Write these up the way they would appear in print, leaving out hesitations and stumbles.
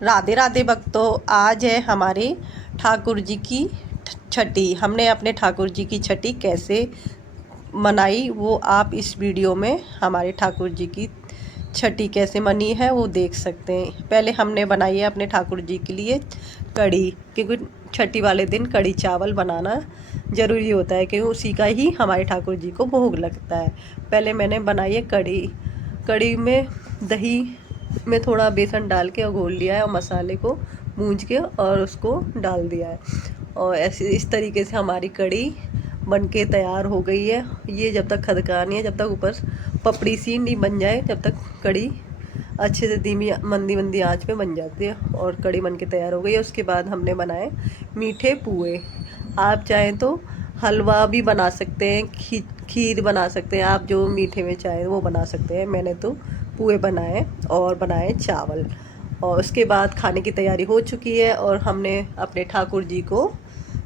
राधे राधे भक्तों, आज है हमारे ठाकुर जी की छठी। हमने अपने ठाकुर जी की छठी कैसे मनाई वो आप इस वीडियो में हमारे ठाकुर जी की छठी कैसे मनी है वो देख सकते हैं। पहले हमने बनाई है अपने ठाकुर जी के लिए कढ़ी, क्योंकि छठी वाले दिन कढ़ी चावल बनाना ज़रूरी होता है, क्योंकि उसी का ही हमारे ठाकुर जी को भोग लगता है। पहले मैंने बनाई है कढ़ी। कढ़ी में दही में थोड़ा बेसन डाल के घोल लिया है और मसाले को भूंज के और उसको डाल दिया है, और ऐसे इस तरीके से हमारी कढ़ी बन के तैयार हो गई है। ये जब तक खदकानी है, जब तक ऊपर पपड़ी सी नहीं बन जाए, जब तक कढ़ी अच्छे से धीमी मंदी मंदी आंच पे बन जाती है। और कढ़ी बन के तैयार हो गई है। उसके बाद हमने बनाए मीठे पुए। आप चाहें तो हलवा भी बना सकते हैं, खीर बना सकते हैं, आप जो मीठे में चाहें वो बना सकते हैं। मैंने तो पुए बनाए और बनाए चावल। और उसके बाद खाने की तैयारी हो चुकी है और हमने अपने ठाकुर जी को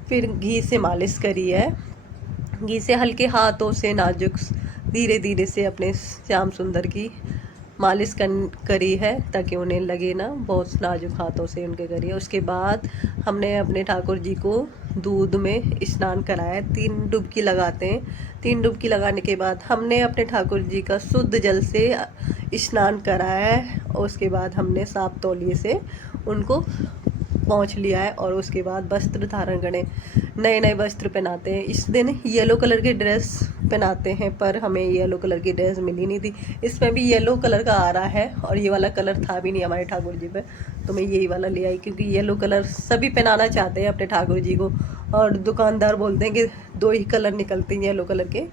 फिर घी से मालिश करी है। घी से हल्के हाथों से नाजुक धीरे धीरे से अपने श्याम सुंदर की मालिश करी है, ताकि उन्हें लगे ना, बहुत नाजुक हाथों से उनके करी है। उसके बाद हमने अपने ठाकुर जी को दूध में स्नान कराया। 3 डुबकी लगाते हैं। 3 डुबकी लगाने के बाद हमने अपने ठाकुर जी का शुद्ध जल से स्नान कराया है। और उसके बाद हमने साफ तौलिए से उनको पहुँच लिया है। और उसके बाद वस्त्र धारण करें, नए नए वस्त्र पहनाते हैं। इस दिन येलो कलर की ड्रेस पहनाते हैं, पर हमें येलो कलर की ड्रेस मिली नहीं थी। इसमें भी येलो कलर का आ रहा है और ये वाला कलर था भी नहीं हमारे ठाकुर जी पे, तो मैं यही वाला ले आई, क्योंकि येलो कलर सभी पहनाना चाहते हैं अपने ठाकुर जी को। और दुकानदार बोलते हैं कि 2 ही कलर निकलते हैं येलो कलर के,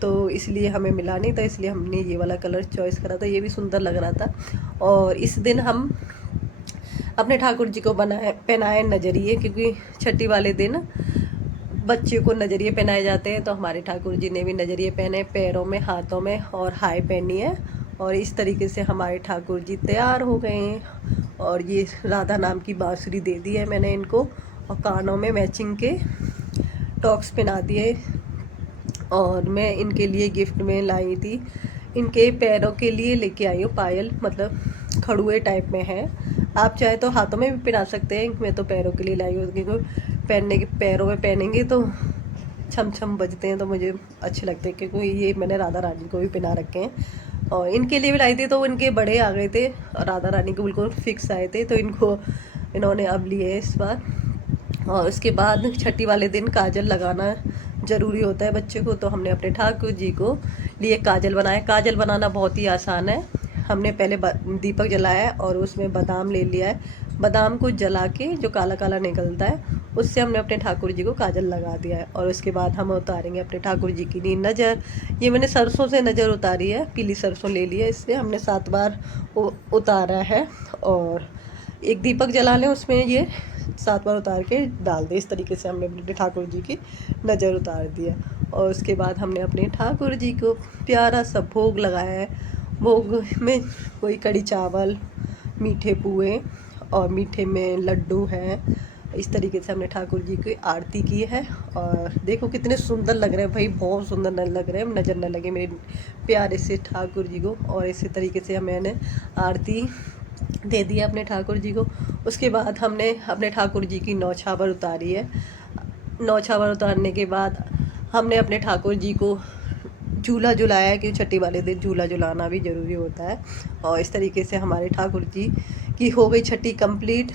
तो इसलिए हमें मिला नहीं था, इसलिए हमने ये वाला कलर चॉइस करा था। ये भी सुंदर लग रहा था। और इस दिन हम अपने ठाकुर जी को पहनाए नजरिए, क्योंकि छठी वाले दिन बच्चे को नजरिए पहनाए जाते हैं, तो हमारे ठाकुर जी ने भी नजरिए पहने, पैरों में, हाथों में, और हाई पहनी है। और इस तरीके से हमारे ठाकुर जी तैयार हो गए हैं। और ये राधा नाम की बांसुरी दे दी है मैंने इनको, और कानों में मैचिंग के टॉक्स पहना दिए। और मैं इनके लिए गिफ्ट में लाई थी, इनके पैरों के लिए लेके आई हूँ पायल, मतलब खड़ुए टाइप में है। आप चाहे तो हाथों में भी पहना सकते हैं, मैं तो पैरों के लिए लाई हूँ, क्योंकि पहनने के पैरों में पहनेंगे तो छम छम बजते हैं, तो मुझे अच्छे लगते हैं, क्योंकि ये मैंने राधा रानी को भी पहना रखे हैं। और इनके लिए भी लाई थी, तो इनके बड़े आ गए थे और राधा रानी को बिल्कुल फिक्स आए थे, तो इनको इन्होंने अब लिए इस बार। और उसके बाद छठी वाले दिन काजल लगाना ज़रूरी होता है बच्चे को, तो हमने अपने ठाकुर जी को लिए काजल बनाया। काजल बनाना बहुत ही आसान है। हमने पहले दीपक जलाया और उसमें बादाम ले लिया है। बादाम को जला के जो काला काला निकलता है, उससे हमने अपने ठाकुर जी को काजल लगा दिया है। और उसके बाद हम उतारेंगे अपने ठाकुर जी की नज़र। ये मैंने सरसों से नज़र उतारी है, पीली सरसों ले ली है, इससे हमने 7 बार उतारा है। और एक दीपक जला लें, उसमें ये 7 बार उतार के डाल दें। इस तरीके से हमने अपने ठाकुर जी की नज़र उतार दिया। और उसके बाद हमने अपने ठाकुर जी को प्यारा सा भोग लगाया है। भोग में कोई कढ़ी चावल, मीठे पुए, और मीठे में लड्डू हैं। इस तरीके से हमने ठाकुर जी की आरती की है। और देखो कितने सुंदर लग रहे हैं भाई, बहुत सुंदर न लग रहे हैं, नज़र न लगे मेरे प्यारे से ठाकुर जी को। और इसी तरीके से मैंने आरती दे दिया अपने ठाकुर जी को। उसके बाद हमने अपने ठाकुर जी की नौछावर उतारी है। नौछावर उतारने के बाद हमने अपने ठाकुर जी को झूला झुलाया है, क्योंकि छठी वाले दिन झूला झुलाना भी ज़रूरी होता है। और इस तरीके से हमारे ठाकुर जी की हो गई छठी कंप्लीट।